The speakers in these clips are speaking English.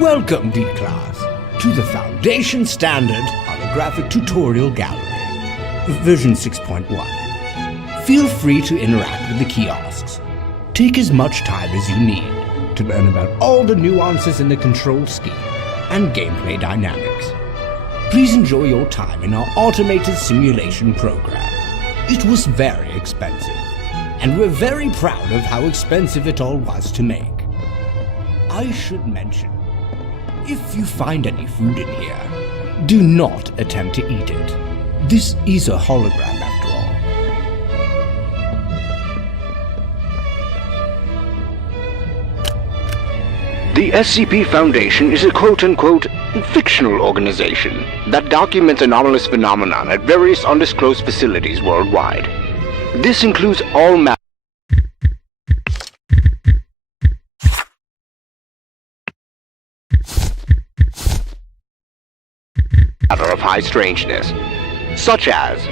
Welcome, D-Class, to the Foundation Standard Holographic Tutorial Gallery, version 6.1. Feel free to interact with the kiosks. Take as much time as you need to learn about all the nuances in the control scheme and gameplay dynamics. Please enjoy your time in our automated simulation program. It was very expensive, and we're very proud of how expensive it all was to make. I should mention, if you find any food in here, do not attempt to eat it. This is a hologram after all. The SCP Foundation is a quote-unquote fictional organization that documents anomalous phenomenon at various undisclosed facilities worldwide. This includes all matters of high strangeness, such as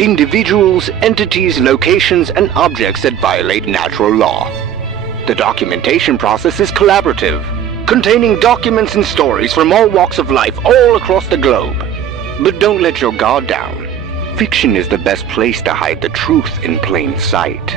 individuals, entities, locations, and objects that violate natural law. The documentation process is collaborative, containing documents and stories from all walks of life all across the globe. But don't let your guard down. Fiction is the best place to hide the truth in plain sight.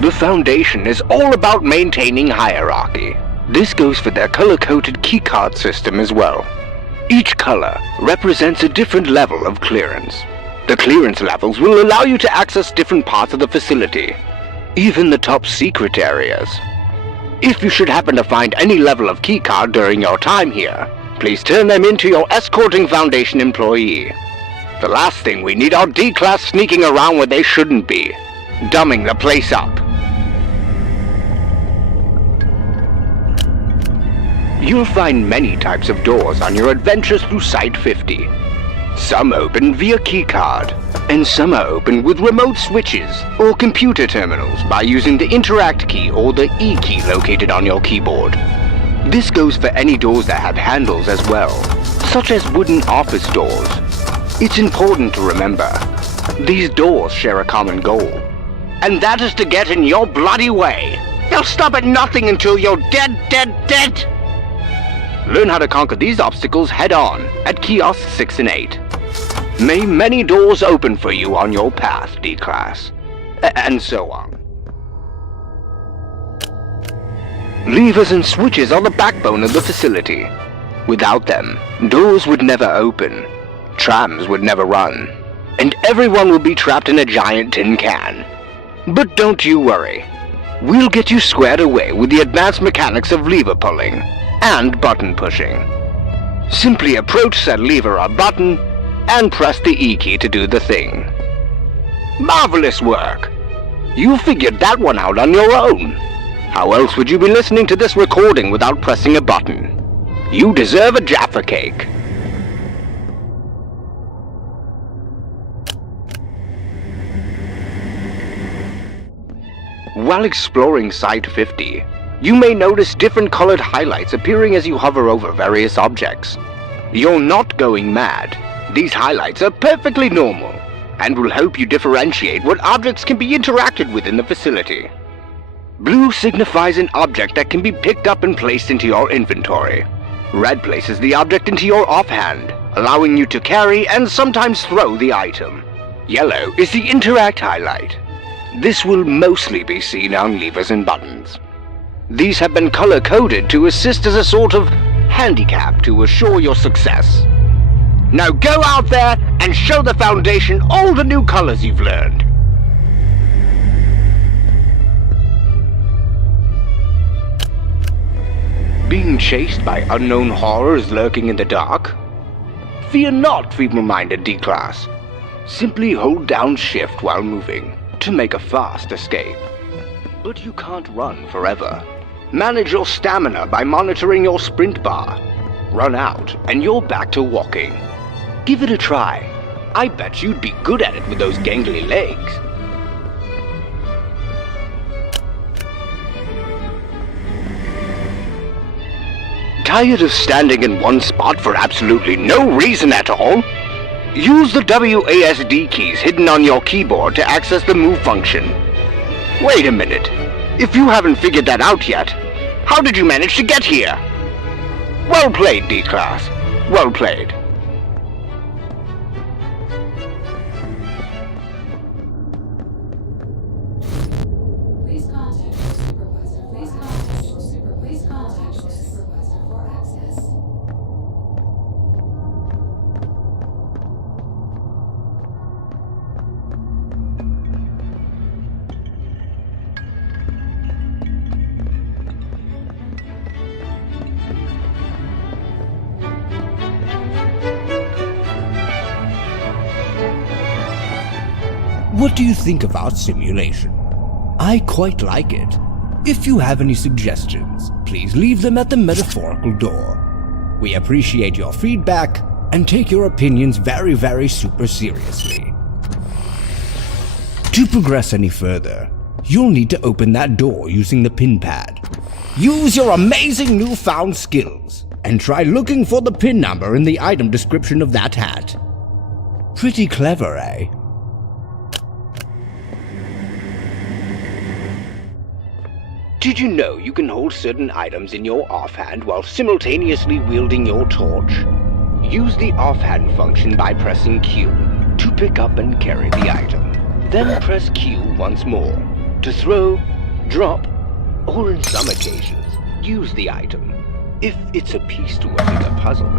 The Foundation is all about maintaining hierarchy. This goes for their color-coded keycard system as well. Each color represents a different level of clearance. The clearance levels will allow you to access different parts of the facility, even the top secret areas. If you should happen to find any level of keycard during your time here, please turn them into your escorting Foundation employee. The last thing we need are D-Class sneaking around where they shouldn't be, dumbing the place up. You'll find many types of doors on your adventures through Site 50. Some open via keycard, and some are open with remote switches or computer terminals by using the Interact key or the E key located on your keyboard. This goes for any doors that have handles as well, such as wooden office doors. It's important to remember, these doors share a common goal, and that is to get in your bloody way. They'll stop at nothing until you're dead. Learn how to conquer these obstacles head-on at Kiosks 6 and 8. May many doors open for you on your path, D-Class. And so on. Levers and switches are the backbone of the facility. Without them, doors would never open, trams would never run, and everyone would be trapped in a giant tin can. But don't you worry. We'll get you squared away with the advanced mechanics of lever pulling and button pushing. Simply approach said lever or button and press the E key to do the thing. Marvelous work! You figured that one out on your own. How else would you be listening to this recording without pressing a button? You deserve a Jaffa cake. While exploring Site 50, you may notice different colored highlights appearing as you hover over various objects. You're not going mad. These highlights are perfectly normal and will help you differentiate what objects can be interacted with in the facility. Blue signifies an object that can be picked up and placed into your inventory. Red places the object into your offhand, allowing you to carry and sometimes throw the item. Yellow is the interact highlight. This will mostly be seen on levers and buttons. These have been color-coded to assist as a sort of handicap to assure your success. Now go out there and show the Foundation all the new colors you've learned. Being chased by unknown horrors lurking in the dark? Fear not, feeble-minded D-Class. Simply hold down Shift while moving to make a fast escape. But you can't run forever. Manage your stamina by monitoring your sprint bar. Run out, and you're back to walking. Give it a try. I bet you'd be good at it with those gangly legs. Tired of standing in one spot for absolutely no reason at all? Use the WASD keys hidden on your keyboard to access the move function. Wait a minute. If you haven't figured that out yet, how did you manage to get here? Well played, D-Class. Well played. Please contact your supervisor. Please contact your supervisor. Please contact your supervisor for access. What do you think of our simulation? I quite like it. If you have any suggestions, please leave them at the metaphorical door. We appreciate your feedback and take your opinions very, very super seriously. To progress any further, you'll need to open that door using the pin pad. Use your amazing newfound skills and try looking for the pin number in the item description of that hat. Pretty clever, eh? Did you know you can hold certain items in your offhand while simultaneously wielding your torch? Use the offhand function by pressing Q to pick up and carry the item. Then press Q once more to throw, drop, or in some occasions, use the item, if it's a piece to a puzzle.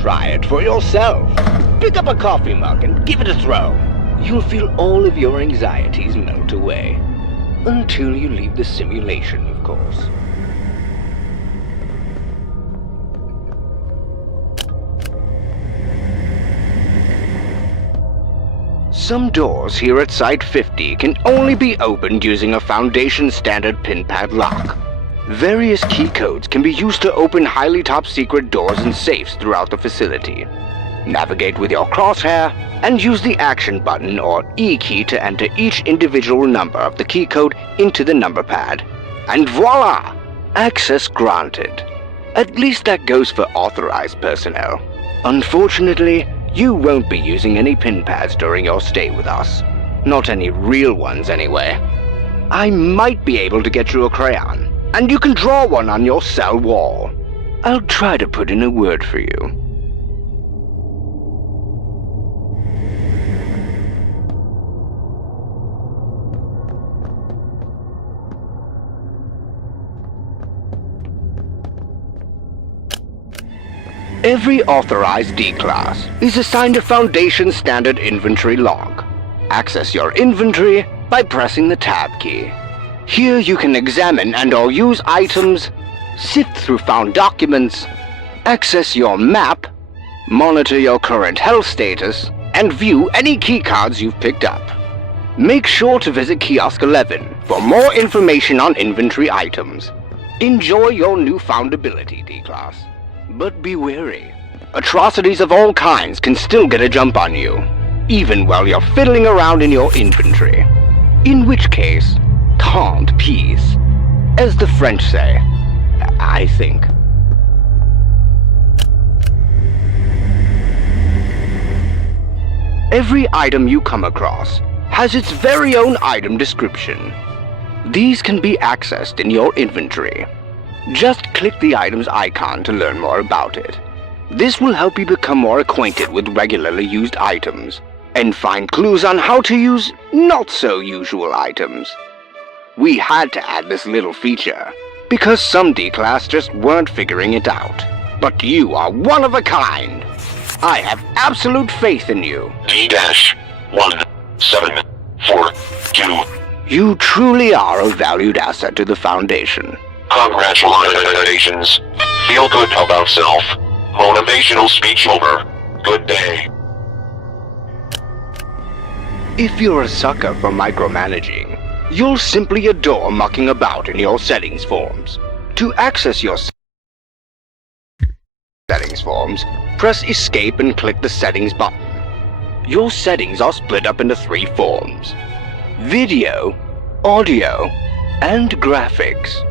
Try it for yourself. Pick up a coffee mug and give it a throw. You'll feel all of your anxieties melt away. Until you leave the simulation, of course. Some doors here at Site 50 can only be opened using a Foundation standard pin pad lock. Various key codes can be used to open highly top-secret doors and safes throughout the facility. Navigate with your crosshair and use the action button or E key to enter each individual number of the key code into the number pad. And voila! Access granted. At least that goes for authorized personnel. Unfortunately, you won't be using any pin pads during your stay with us. Not any real ones, anyway. I might be able to get you a crayon, and you can draw one on your cell wall. I'll try to put in a word for you. Every authorized D-Class is assigned a Foundation Standard Inventory log. Access your inventory by pressing the Tab key. Here you can examine and/or use items, sift through found documents, access your map, monitor your current health status, and view any keycards you've picked up. Make sure to visit Kiosk 11 for more information on inventory items. Enjoy your newfound ability, D-Class. But be wary. Atrocities of all kinds can still get a jump on you, even while you're fiddling around in your inventory. In which case, tant pis, as the French say, I think. Every item you come across has its very own item description. These can be accessed in your inventory. Just click the item's icon to learn more about it. This will help you become more acquainted with regularly used items, and find clues on how to use not-so-usual items. We had to add this little feature, because some D-Class just weren't figuring it out. But you are one of a kind. I have absolute faith in you. D-1742. You truly are a valued asset to the Foundation. Congratulations. Feel good about self. Motivational speech over. Good day. If you're a sucker for micromanaging, you'll simply adore mucking about in your settings forms. To access your settings forms, press Escape and click the Settings button. Your settings are split up into 3 forms: video, audio, and graphics.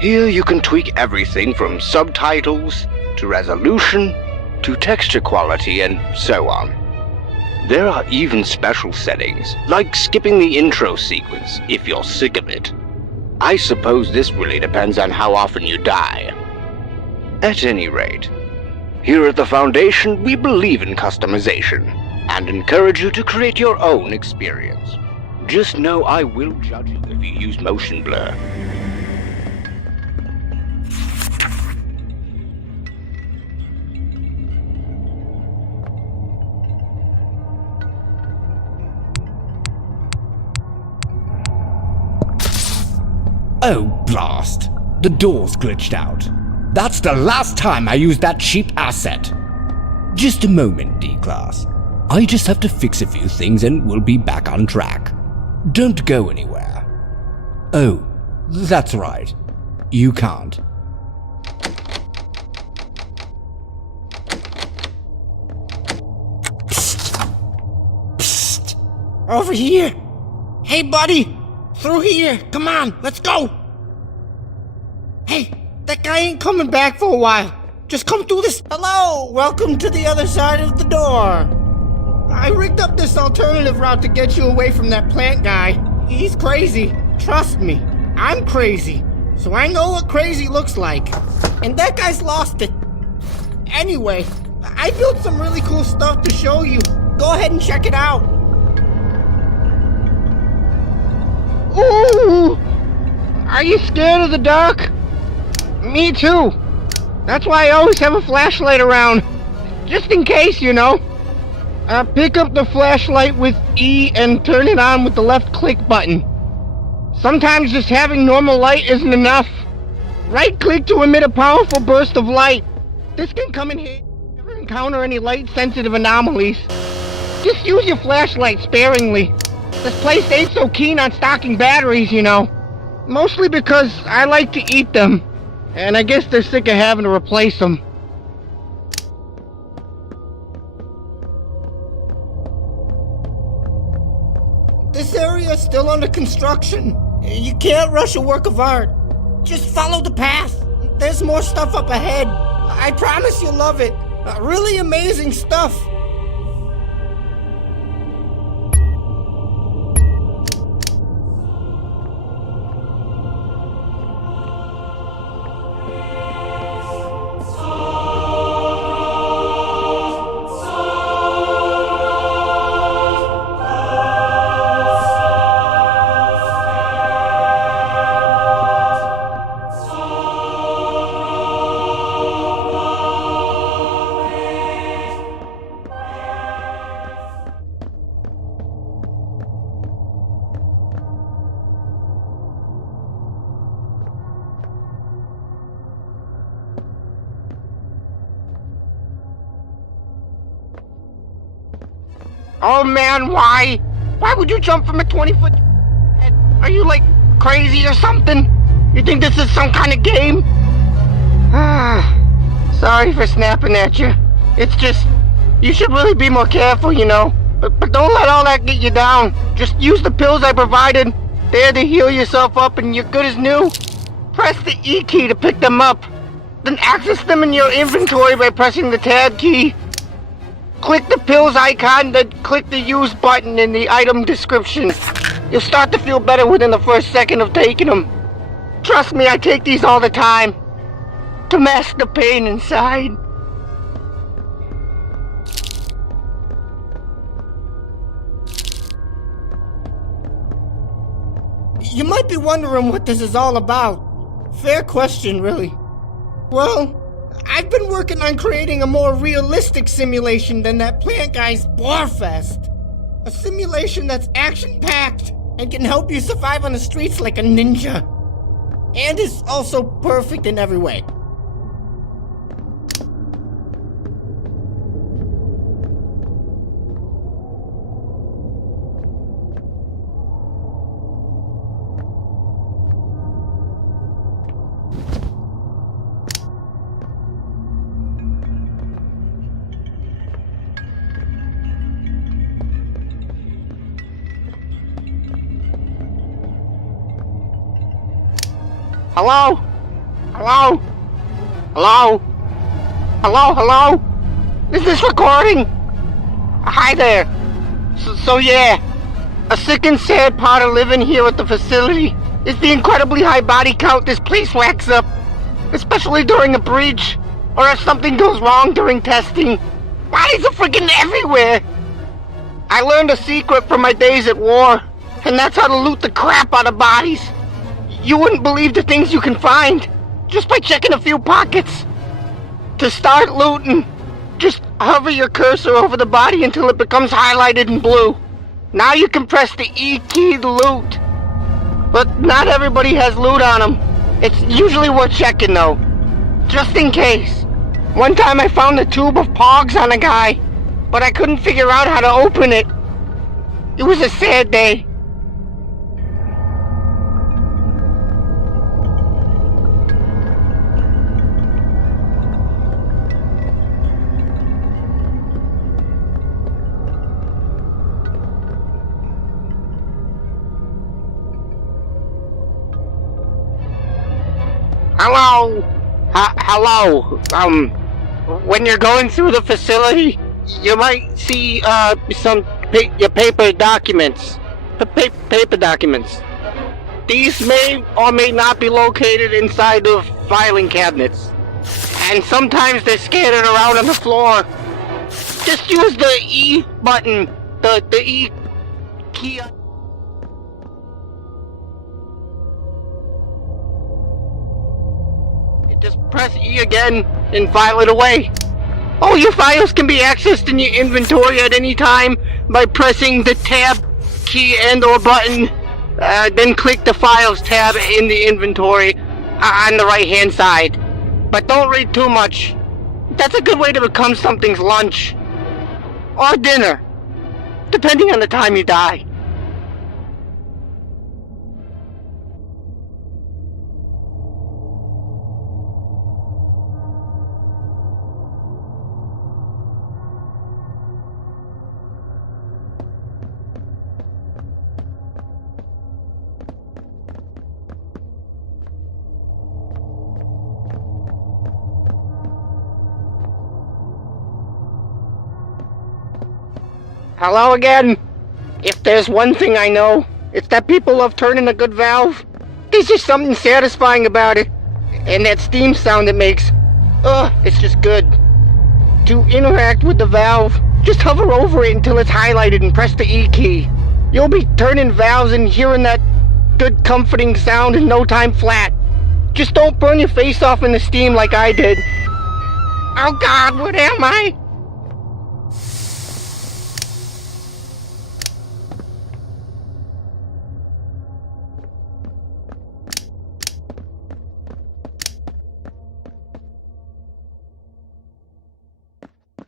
Here you can tweak everything from subtitles, to resolution, to texture quality, and so on. There are even special settings, like skipping the intro sequence if you're sick of it. I suppose this really depends on how often you die. At any rate, here at the Foundation we believe in customization, and encourage you to create your own experience. Just know I will judge you if you use motion blur. Oh, blast! The door's glitched out. That's the last time I use that cheap asset. Just a moment, D-Class. I just have to fix a few things and we'll be back on track. Don't go anywhere. Oh, that's right. You can't. Psst. Psst. Over here. Hey, buddy. Through here. Come on, let's go. Hey, that guy ain't coming back for a while. Just come through this. Hello, welcome to the other side of the door. I rigged up this alternative route to get you away from that plant guy. He's crazy. Trust me, I'm crazy. So I know what crazy looks like. And that guy's lost it. Anyway, I built some really cool stuff to show you. Go ahead and check it out. Ooh! Are you scared of the dark? Me too. That's why I always have a flashlight around. Just in case, you know. Pick up the flashlight with E and turn it on with the left click button. Sometimes just having normal light isn't enough. Right click to emit a powerful burst of light. This can come in handy if you ever encounter any light sensitive anomalies. Just use your flashlight sparingly. This place ain't so keen on stocking batteries, you know. Mostly because I like to eat them. And I guess they're sick of having to replace them. This area is still under construction. You can't rush a work of art. Just follow the path. There's more stuff up ahead. I promise you'll love it. Really amazing stuff. Oh man, why? Why would you jump from a 20-foot head? Are you like crazy or something? You think this is some kind of game? Sorry for snapping at you. It's just, you should really be more careful, you know. But don't let all that get you down. Just use the pills I provided. There to heal yourself up and you're good as new. Press the E key to pick them up. Then access them in your inventory by pressing the tab key. Click the pills icon, then click the use button in the item description. You'll start to feel better within the first second of taking them. Trust me, I take these all the time. To mask the pain inside. You might be wondering what this is all about. Fair question, really. Well, I've been working on creating a more realistic simulation than that plant guy's Borefest. A simulation that's action-packed and can help you survive on the streets like a ninja. And is also perfect in every way. Hello? Hello? Hello? Hello? Hello? Is this recording? Hi there. So yeah, a sick and sad part of living here at the facility is the incredibly high body count this place racks up, especially during a breach, or if something goes wrong during testing. Bodies are freaking everywhere! I learned a secret from my days at war, and that's how to loot the crap out of bodies. You wouldn't believe the things you can find just by checking a few pockets. To start looting, just hover your cursor over the body until it becomes highlighted in blue. Now you can press the E key to loot. But not everybody has loot on them. It's usually worth checking though, just in case. One time I found a tube of pogs on a guy, but I couldn't figure out how to open it. It was a sad day. Hello? Hello? When you're going through the facility, you might see, your paper documents. Paper documents. These may or may not be located inside of filing cabinets. And sometimes they're scattered around on the floor. Just use the E button, the E key. Just press E again and file it away. All your files can be accessed in your inventory at any time by pressing the tab key and or button. Then click the Files tab in the inventory on the right hand side. But don't read too much. That's a good way to become something's lunch. Or dinner. Depending on the time you die. Hello again. If there's one thing I know, it's that people love turning a good valve. There's just something satisfying about it. And that steam sound it makes. It's just good. To interact with the valve, just hover over it until it's highlighted and press the E key. You'll be turning valves and hearing that good comforting sound in no time flat. Just don't burn your face off in the steam like I did. Oh God, what am I?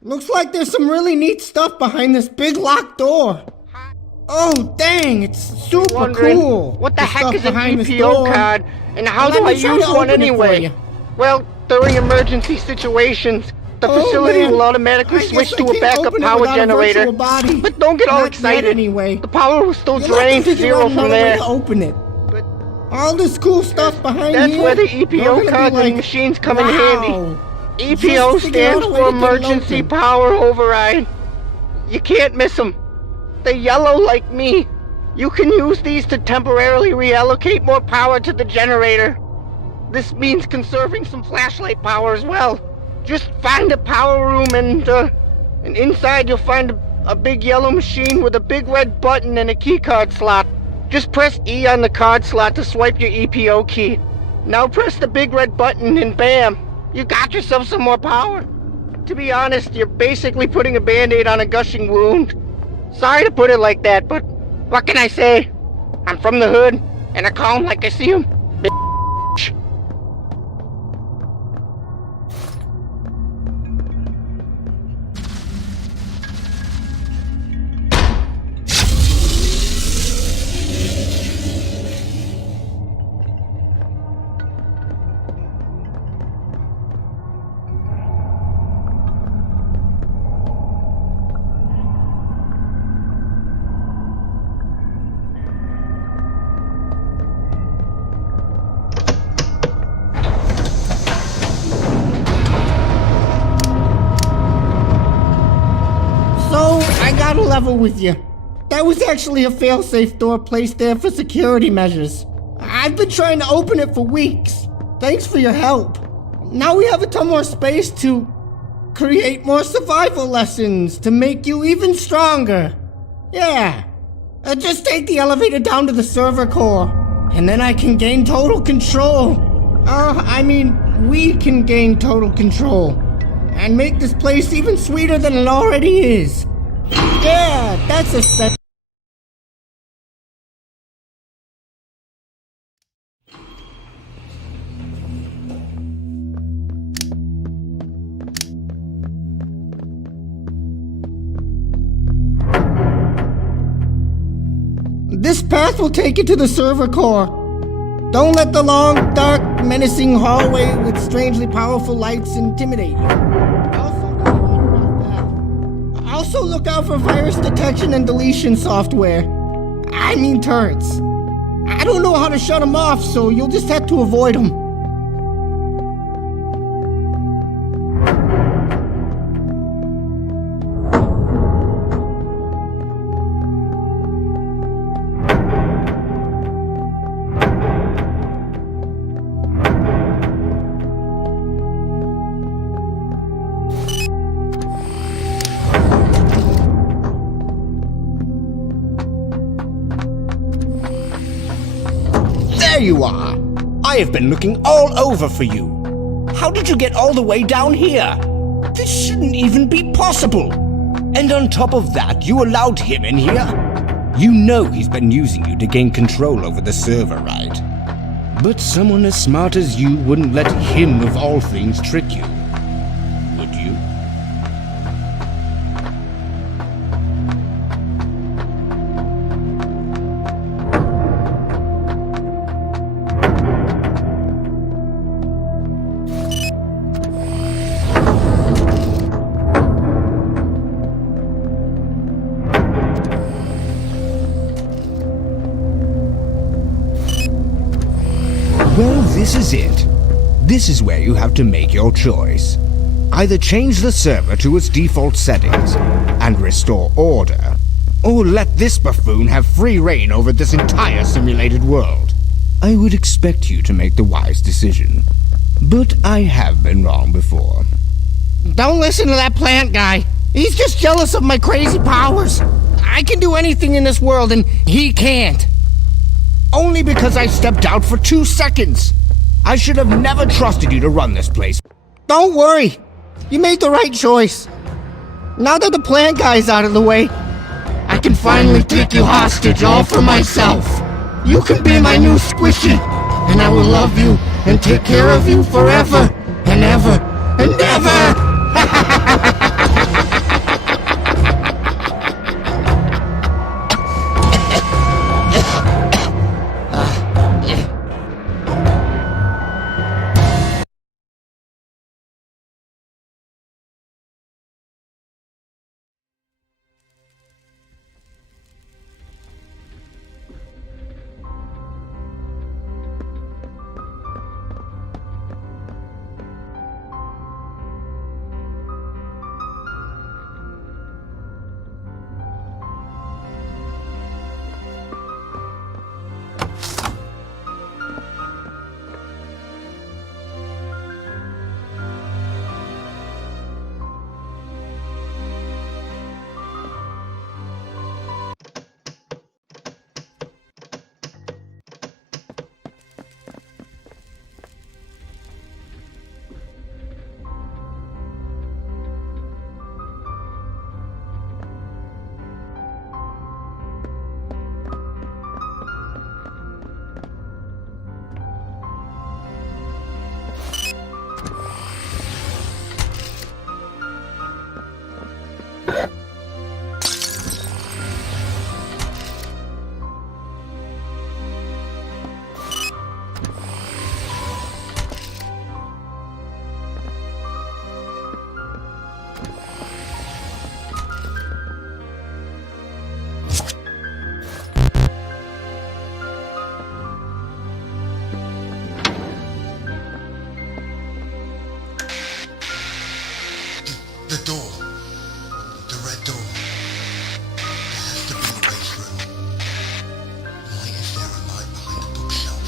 Looks like there's some really neat stuff behind this big locked door. Oh, dang, it's super Wondering, cool. what the heck stuff is an behind this EPO door. card, and how Let do I me try use to one open it for anyway? you. Well, during emergency situations, the Oh, facility man. will automatically I guess switch I to a can't backup open it power without a generator. virtual body. But don't get all Not yet excited. anyway. The power will still You'll drain have to figure out zero from another way there. to open it. But All this cool stuff behind that's here. where the you're EPO gonna be cards like, and machines come in wow. handy. EPO Just figure out stands a way for to get it Emergency open. Power Override. You can't miss them. They're yellow like me. You can use these to temporarily reallocate more power to the generator. This means conserving some flashlight power as well. Just find a power room and inside you'll find a big yellow machine with a big red button and a keycard slot. Just press E on the card slot to swipe your EPO key. Now press the big red button and bam, you got yourself some more power. To be honest, you're basically putting a band-aid on a gushing wound. Sorry to put it like that, but what can I say? I'm from the hood, and I call 'em like I see 'em. Bitch. So, I got a level with you. That was actually a failsafe door placed there for security measures. I've been trying to open it for weeks. Thanks for your help. Now we have a ton more space to create more survival lessons to make you even stronger. Yeah. Just take the elevator down to the server core, and then I can gain total control. We can gain total control. And make this place even sweeter than it already is. Yeah, that's a set. This path will take you to the server core. Don't let the long, dark, menacing hallway with strangely powerful lights intimidate you. Also look out for virus detection and deletion software. I mean turrets. I don't know how to shut them off, so you'll just have to avoid them. There you are! I have been looking all over for you. How did you get all the way down here? This shouldn't even be possible. And on top of that, you allowed him in here? You know he's been using you to gain control over the server, right? But someone as smart as you wouldn't let him, of all things, trick you. Would you? Well, this is it. This is where you have to make your choice. Either change the server to its default settings and restore order, or let this buffoon have free reign over this entire simulated world. I would expect you to make the wise decision, but I have been wrong before. Don't listen to that plant guy. He's just jealous of my crazy powers. I can do anything in this world and he can't. Only because I stepped out for 2 seconds. I should have never trusted you to run this place. Don't worry. You made the right choice. Now that the plant guy's out of the way, I can finally take you hostage all for myself. You can be my new squishy, and I will love you and take care of you forever and ever and ever. The door. The red door. There has to be a way through. Why is there a light behind the bookshelf?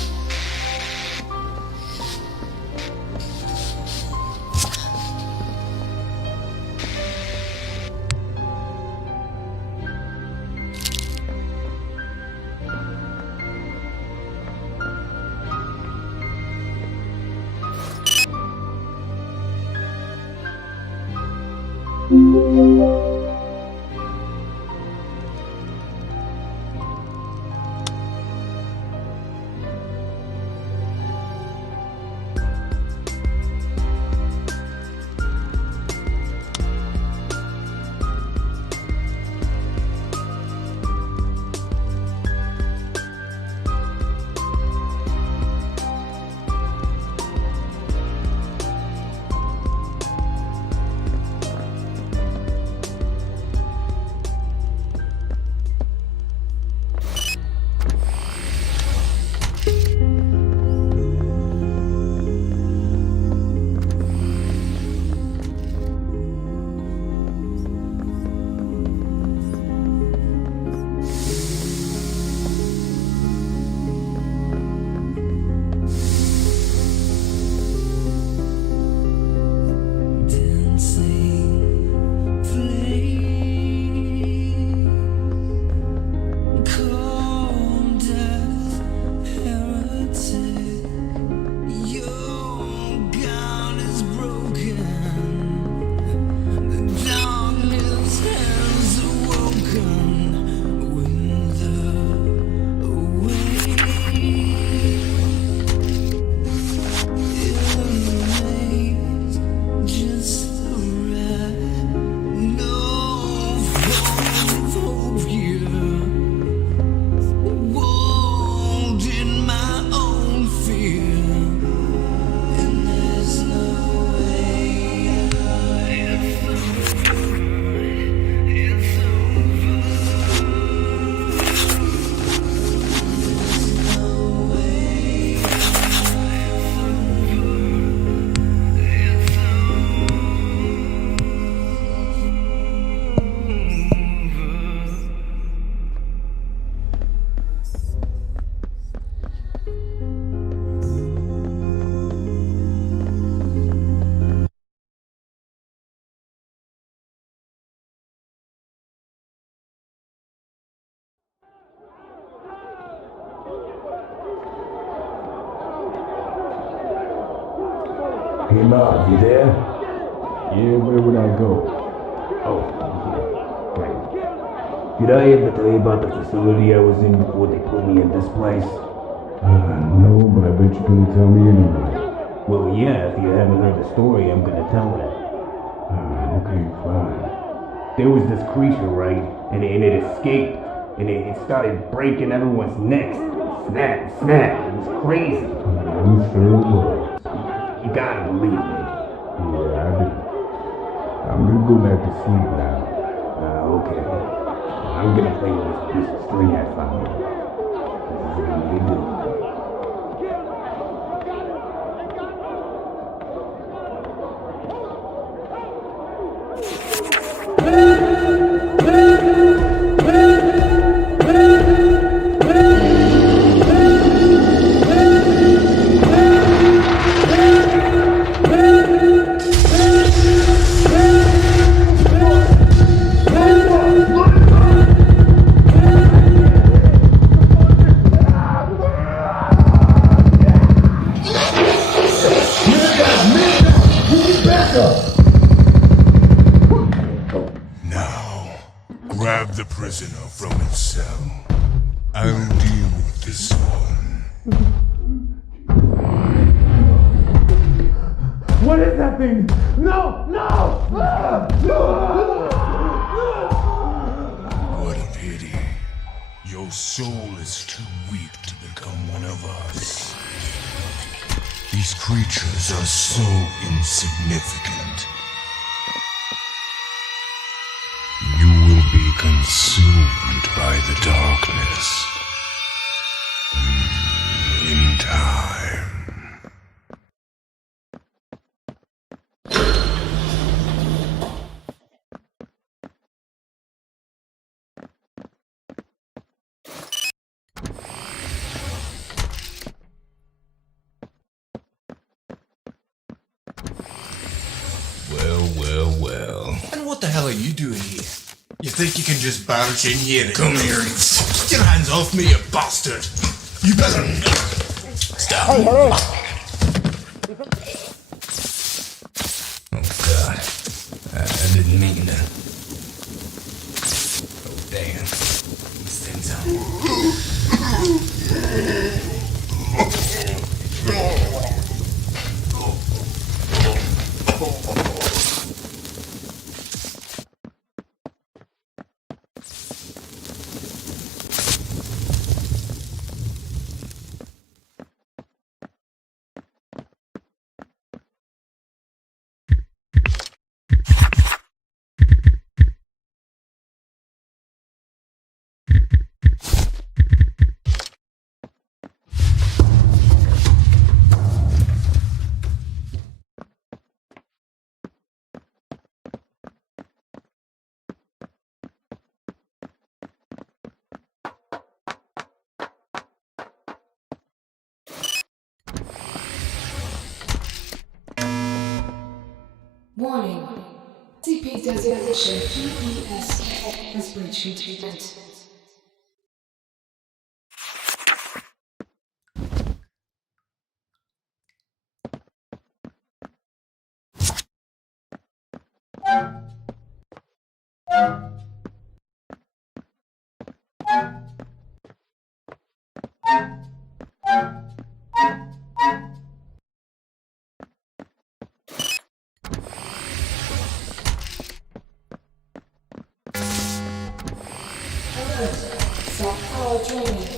Hey, Mark, you there? Yeah, where would I go? Oh, right. Did I ever tell you about the facility I was in before they put me in this place? No, but I bet you're gonna tell me anyway. Well, yeah, if you haven't heard the story, I'm gonna tell that. Okay, fine. There was this creature, right? And it escaped. And it started breaking everyone's necks. Snap, snap. It was crazy. I'm sure it was. You gotta believe me. Yeah, I do. I'm gonna go back to sleep now. Okay. I'm gonna play with this piece of string I found. This is gonna be good. Now, grab the prisoner from its cell. I'll deal with this one. What is that thing? No! No! What a pity. Your soul is too weak to become one of us. These creatures are so insignificant. You will be consumed by the darkness. In time. Well. And what the hell are you doing here? You think you can just barge in here and come here and get your hands off me, you bastard! You better stop. Hey, hello. Oh God, I didn't mean to. Oh damn, these things Warning. CP designation PES has breached treatment. Alert. Stop power draining.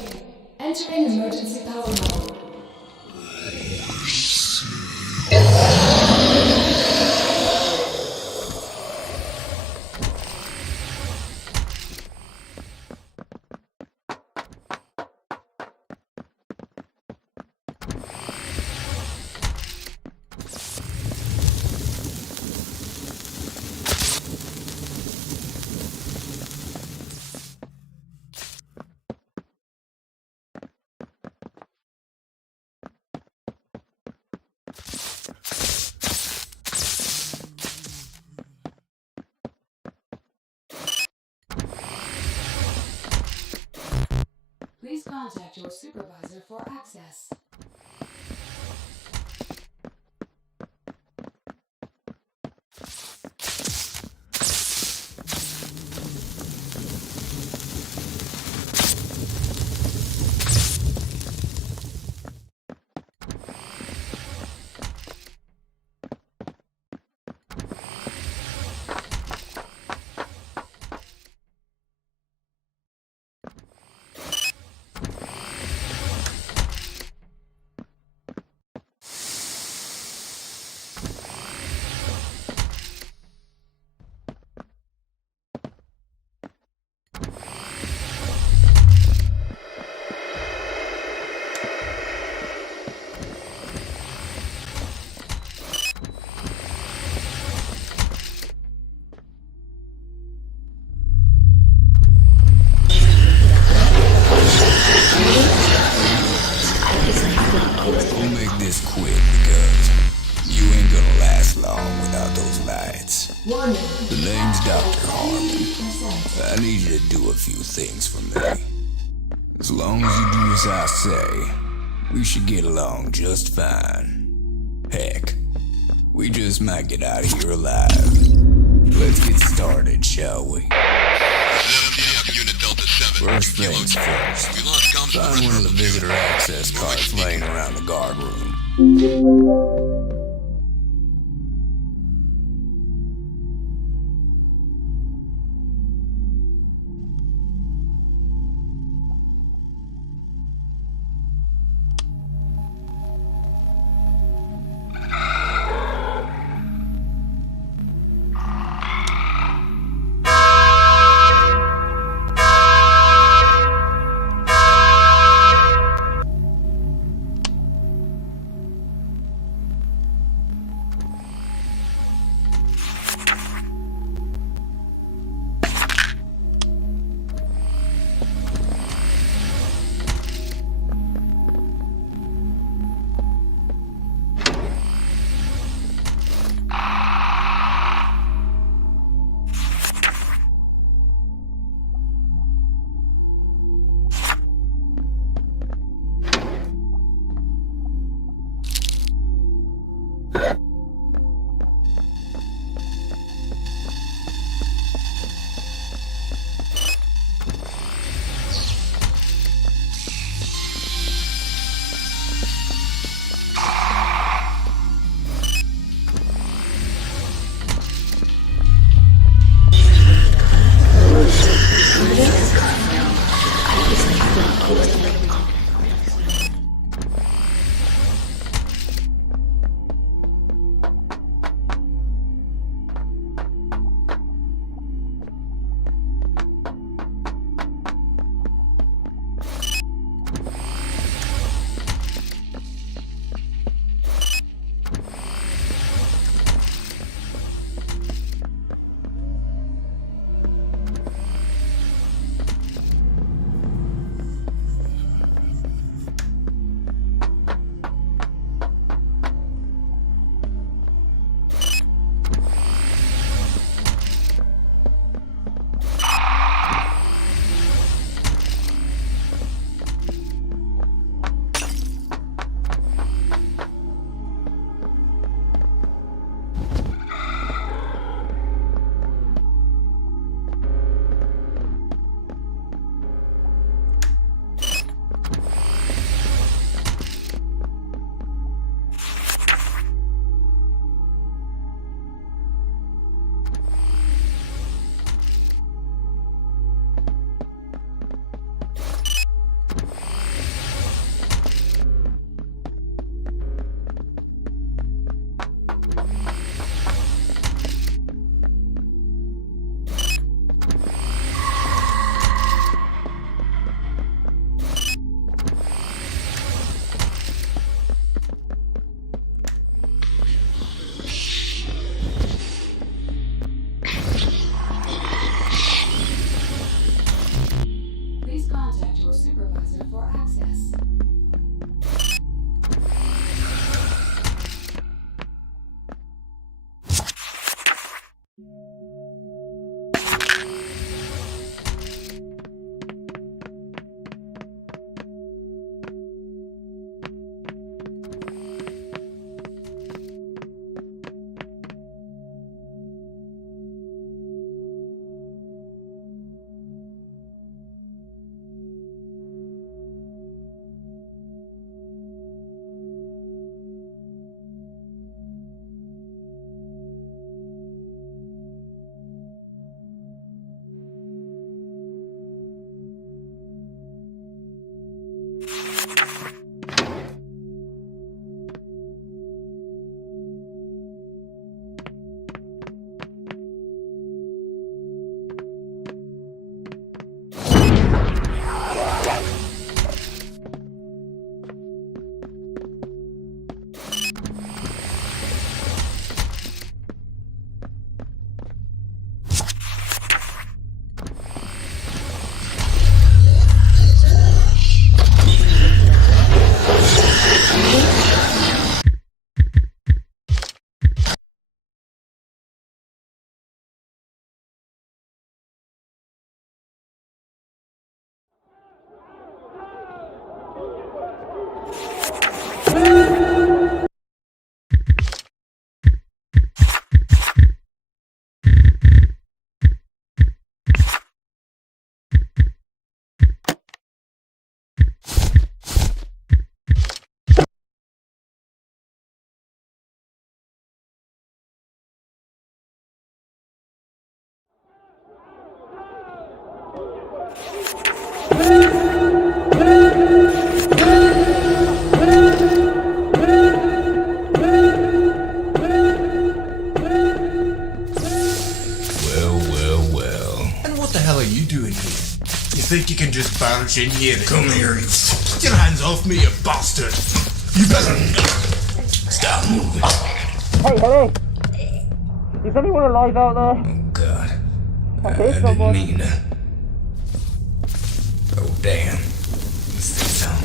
Entering emergency power mode. Please contact your supervisor for access. lights. The name's Dr. Harmon. I need you to do a few things for me. As long as you do as I say, we should get along just fine. Heck, we just might get out of here alive. Let's get started, shall we? First things first, find one of the visitor access cards laying around the guard room. And what the hell are you doing here? You think you can just barge in here? Come here, you. Get your hands off me, you bastard! You better stop moving. Hey, hello. Is anyone alive out there? Oh, God. I I heard didn't someone. mean to. Oh, damn. This thing's on.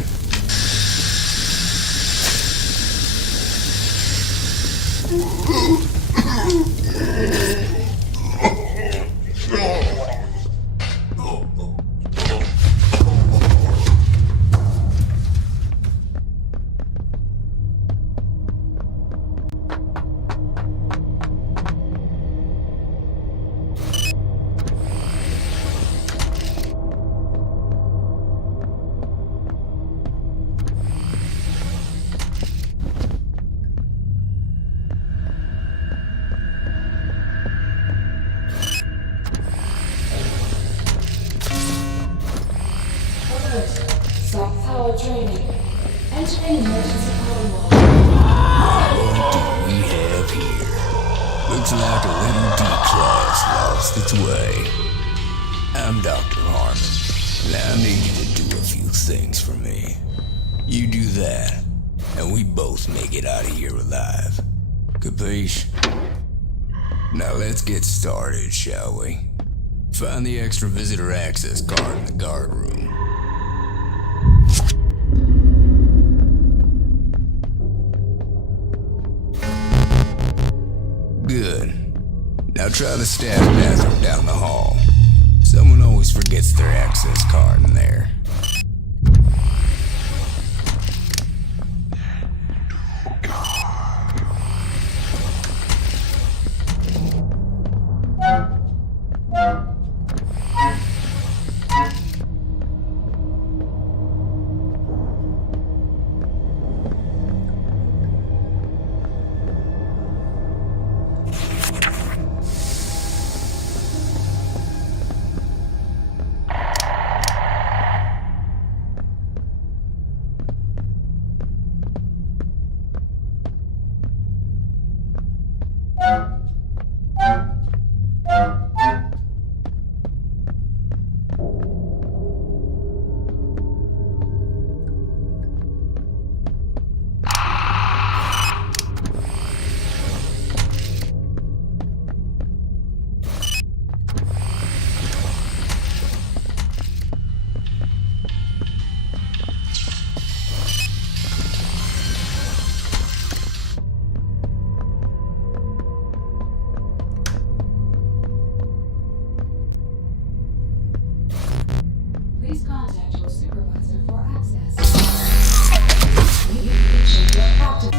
Stop power draining. Entering emergency power mode. What do we have here? Looks like a little D-class lost its way. I'm Dr. Harmon, and I need you to do a few things for me. You do that, and we both make it out of here alive. Capiche? Now let's get started, shall we? Find the extra visitor access card in the guard room. Good. Now try the staff bathroom down the hall. Someone always forgets their access card in there. Please contact your supervisor for access. Communication active.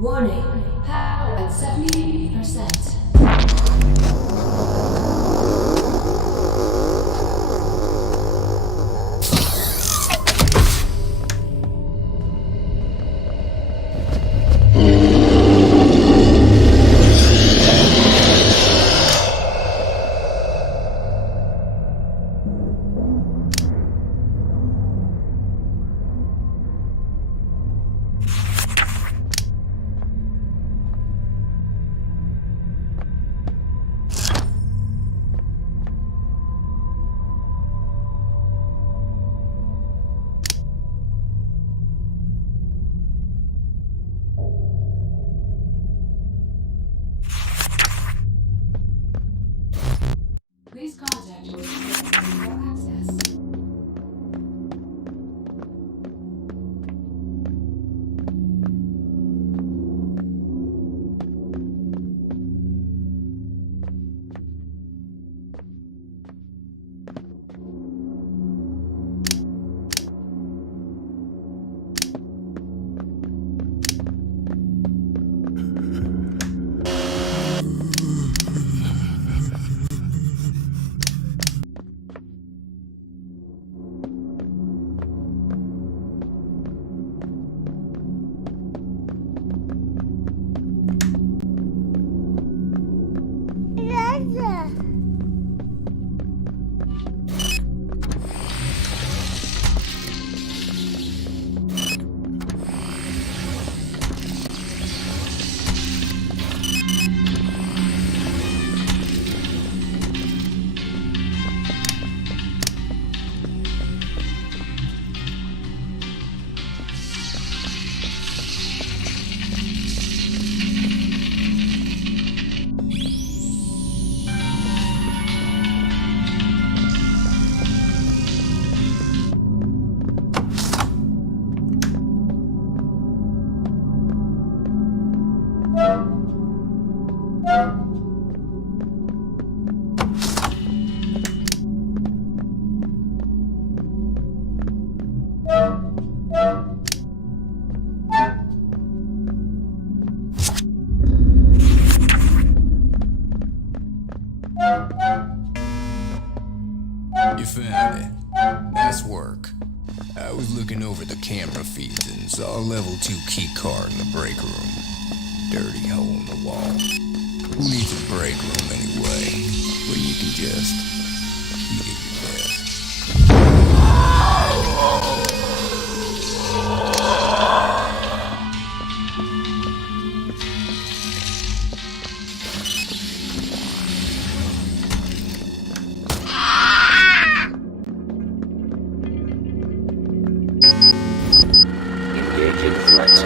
Warning, power at 70%. You found it. Nice work. I was looking over the camera feeds and saw a level 2 key card in the break room. Dirty hole in the wall. Who needs a break room anyway? When you can just eat at your best. Engaging threat.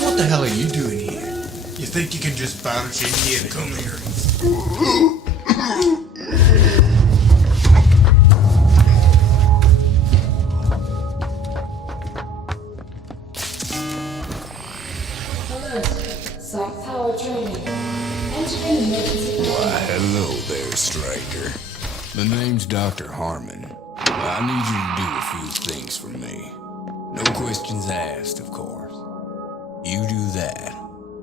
What the hell are you doing here? You think you can just barge in here and come here? Alert. Psych power training. Entering emergency. Why, hello there, stranger. The name's Dr. Harmon. I need you to do a few things for me. No questions asked, of course. You do that,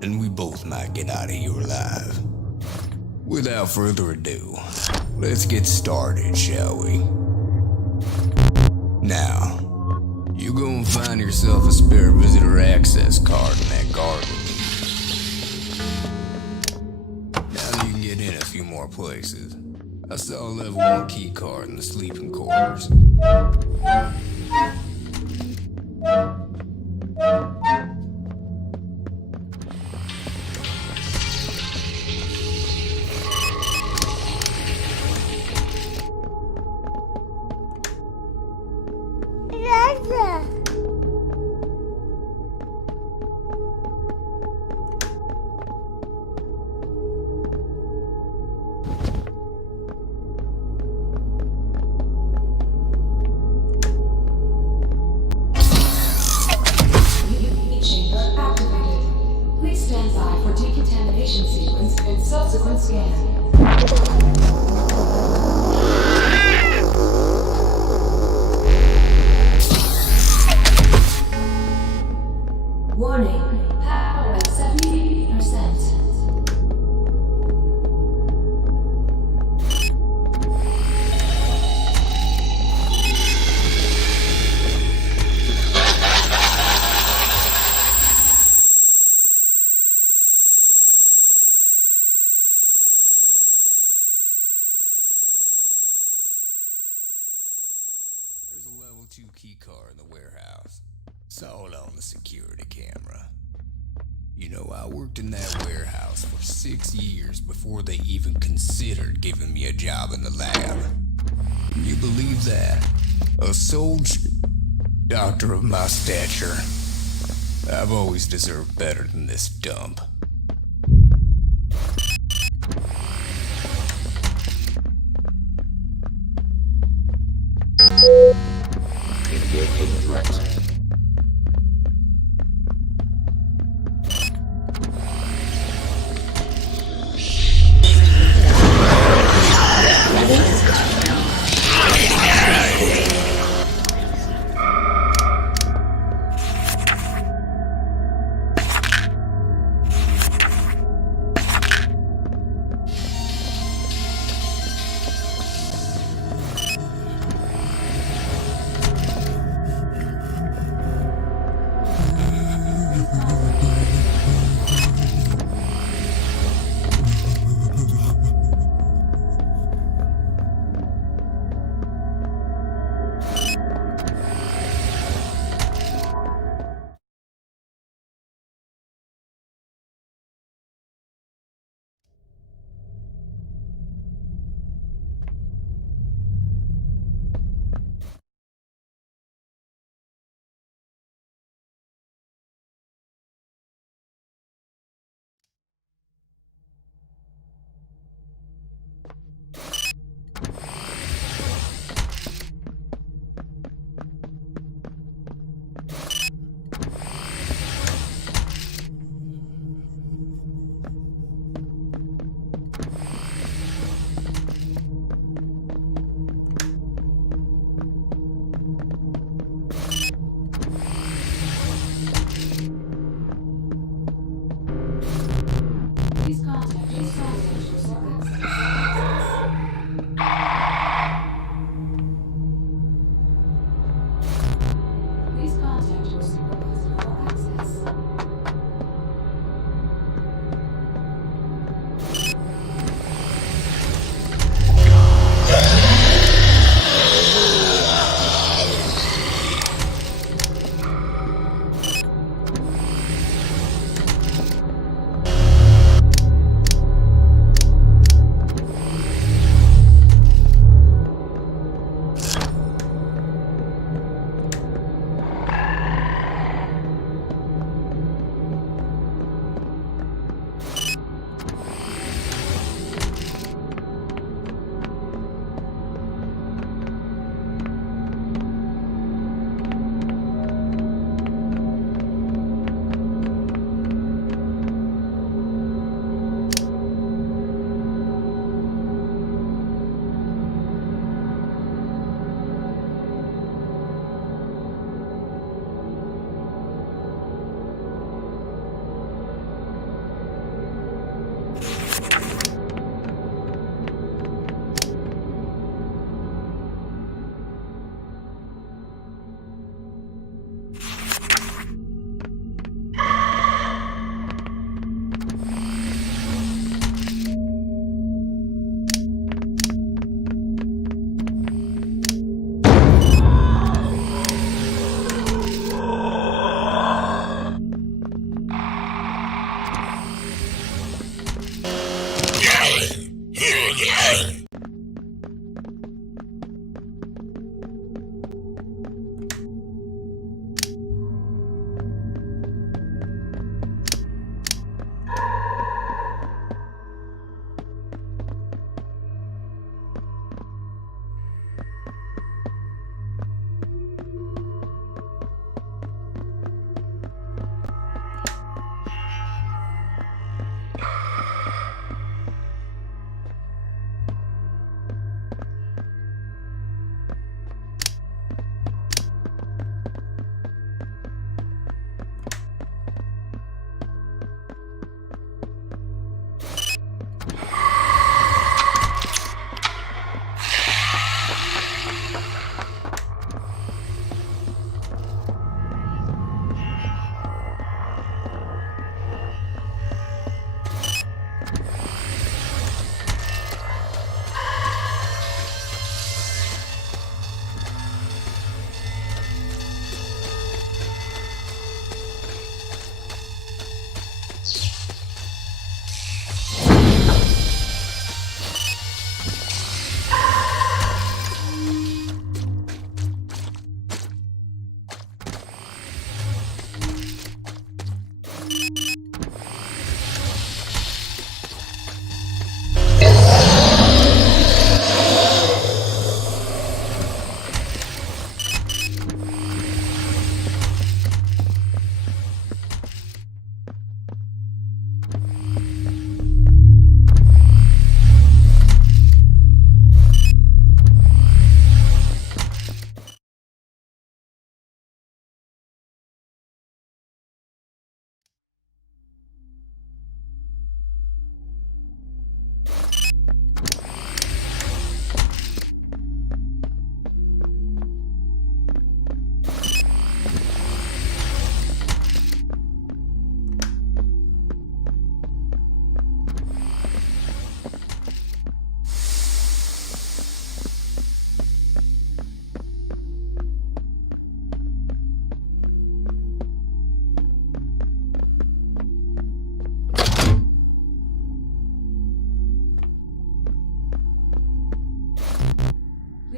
and we both might get out of here alive. Without further ado, let's get started, shall we? Now, you go and find yourself a spare visitor access card in that guard room. Now that you can get in a few more places, I saw a level 1 key card in the sleeping quarters. Chamber activated. Please stand by for decontamination sequence and subsequent scan. Warning. Power at 70%. There's a level 2 key card in the warehouse. Saw it on the security camera. You know, I worked in that warehouse for 6 years before they even considered giving me a job in the lab. Can you believe that? A soldier, doctor of my stature. I've always deserved better than this dump. Engaging threat.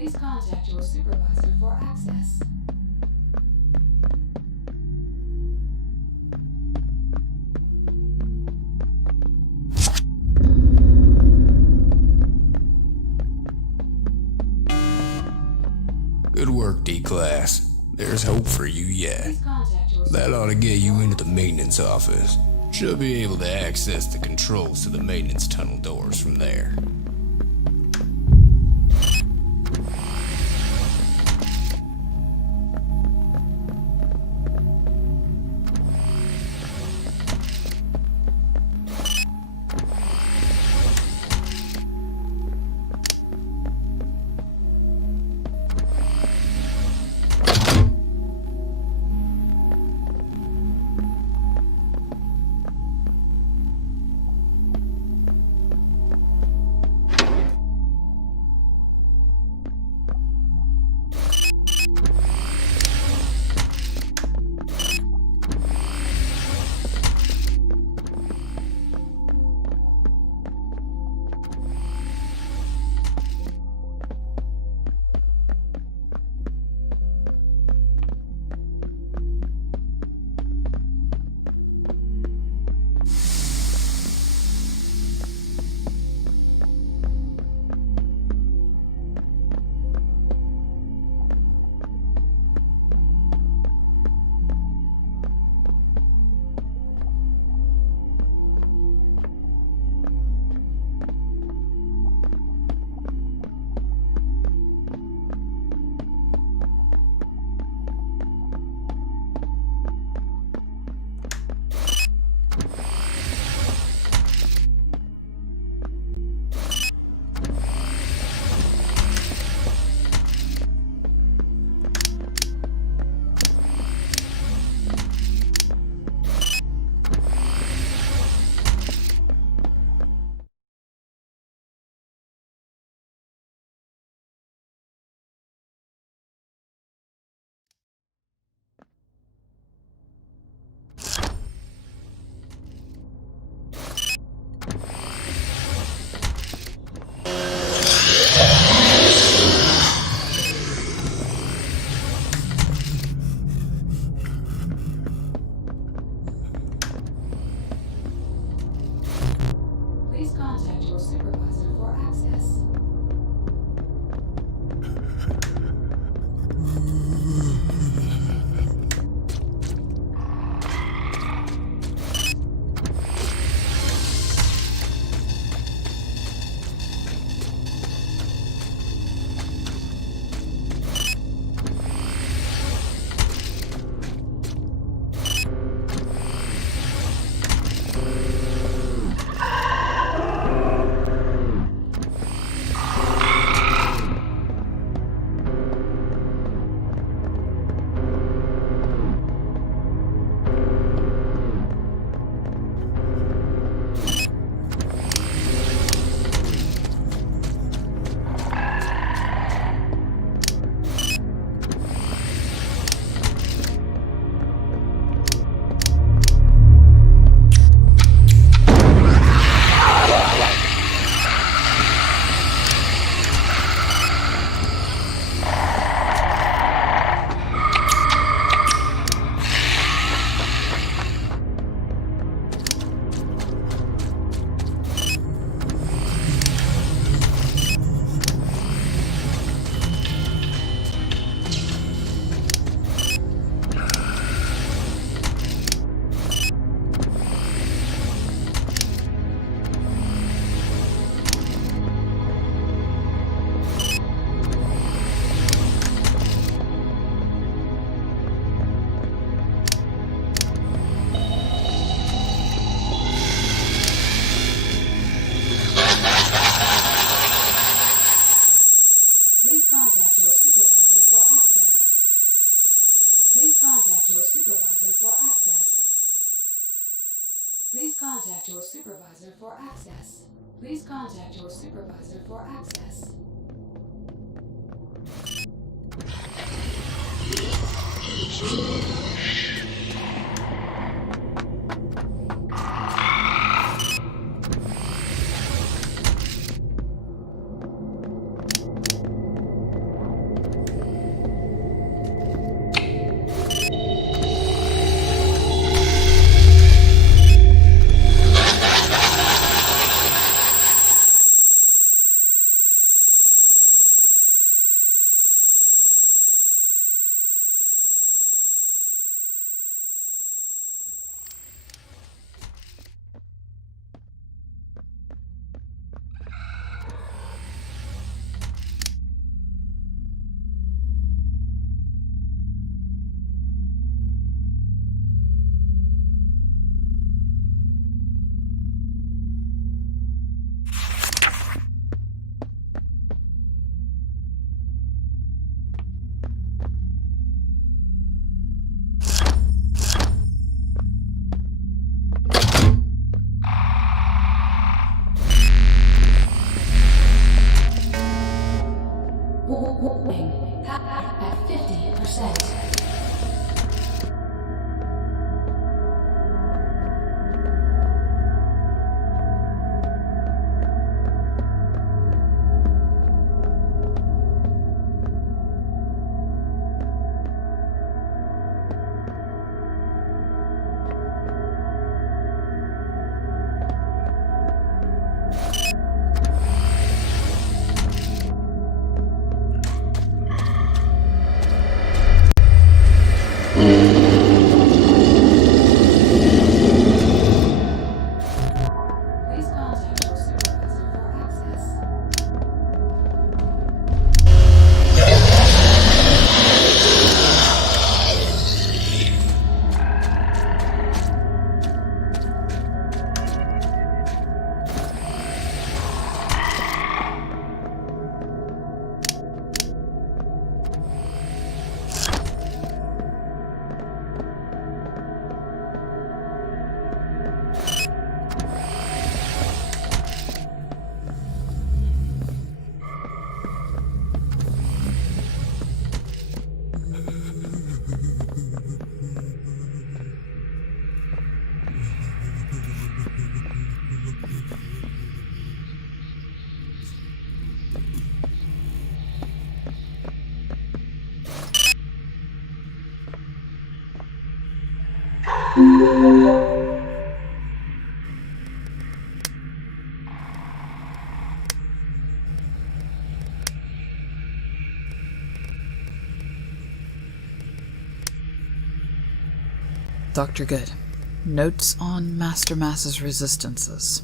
Please contact your supervisor for access. Good work, D-Class. There's hope for you yet. Please contact your That ought to get you into the maintenance office. Should be able to access the controls to the maintenance tunnel doors from there. Please contact your supervisor for access. Please contact your supervisor for access. Please contact your supervisor for access. Please contact your supervisor for access. Please contact your supervisor for access. Warning. Power at 50%. Please contact your supervisor for access. Dr. Good. Notes on Master Mass's resistances.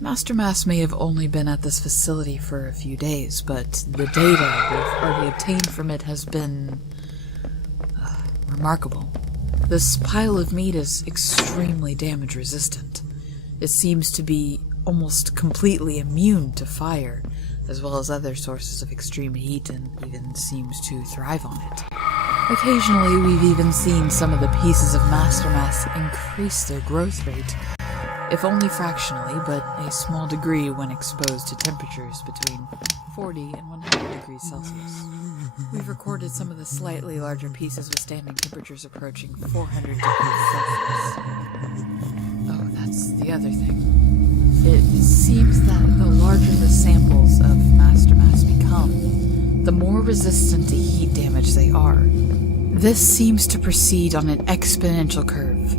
Master Mass may have only been at this facility for a few days, but the data we've already obtained from it has been remarkable. This pile of meat is extremely damage resistant. It seems to be almost completely immune to fire, as well as other sources of extreme heat, and even seems to thrive on it. Occasionally, we've even seen some of the pieces of Master Mass increase their growth rate, if only fractionally, but a small degree when exposed to temperatures between 40 and 100 degrees Celsius. We've recorded some of the slightly larger pieces withstanding temperatures approaching 400 degrees Celsius. Oh, that's the other thing. It seems that the larger the samples of Master Mass become, the more resistant to heat damage they are. This seems to proceed on an exponential curve,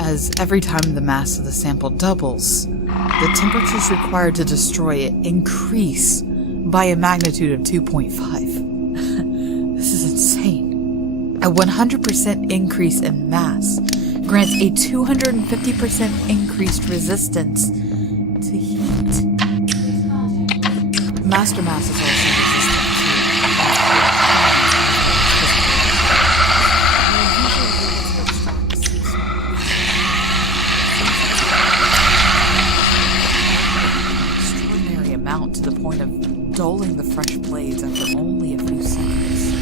as every time the mass of the sample doubles, the temperatures required to destroy it increase by a magnitude of 2.5. This is insane. A 100% increase in mass grants a 250% increased resistance to heat. Master Mass is also resistant to the point of dulling the fresh blades after only a few seconds.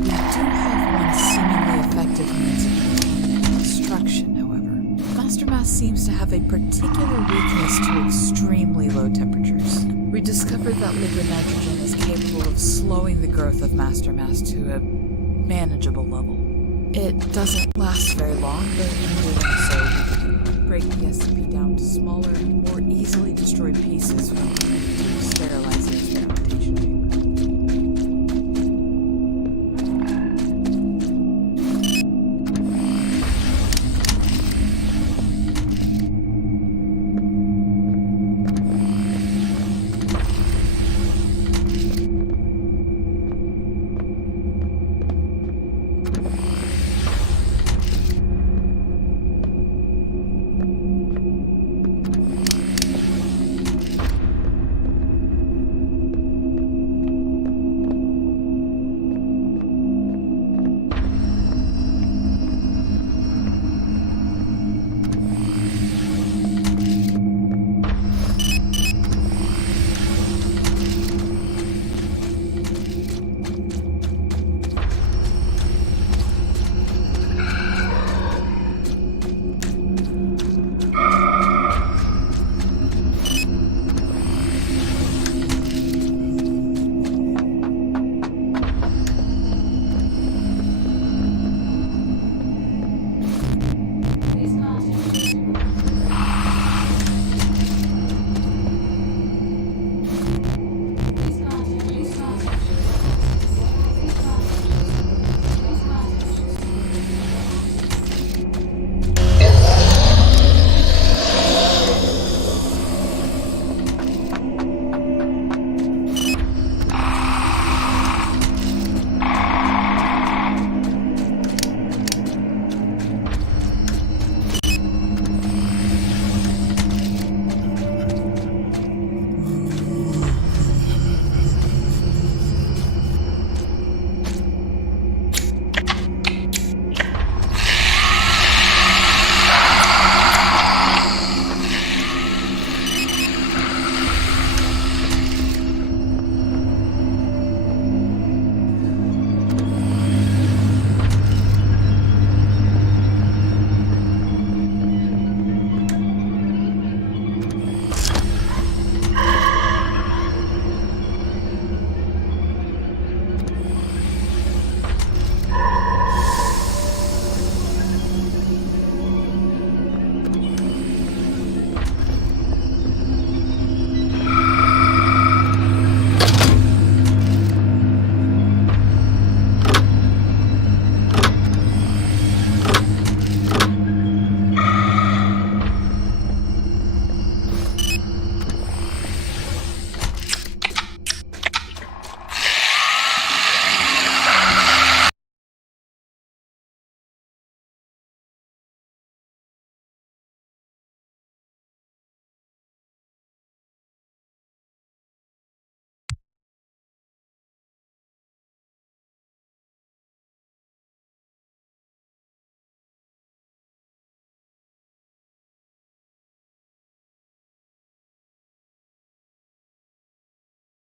We do have one seemingly effective means of containing destruction, however. Master Mass seems to have a particular weakness to extremely low temperatures. We discovered that liquid nitrogen is capable of slowing the growth of Master Mass to a manageable level. It doesn't last very long, but in doing so, we can break the SCP down to smaller, more easily destroyed pieces from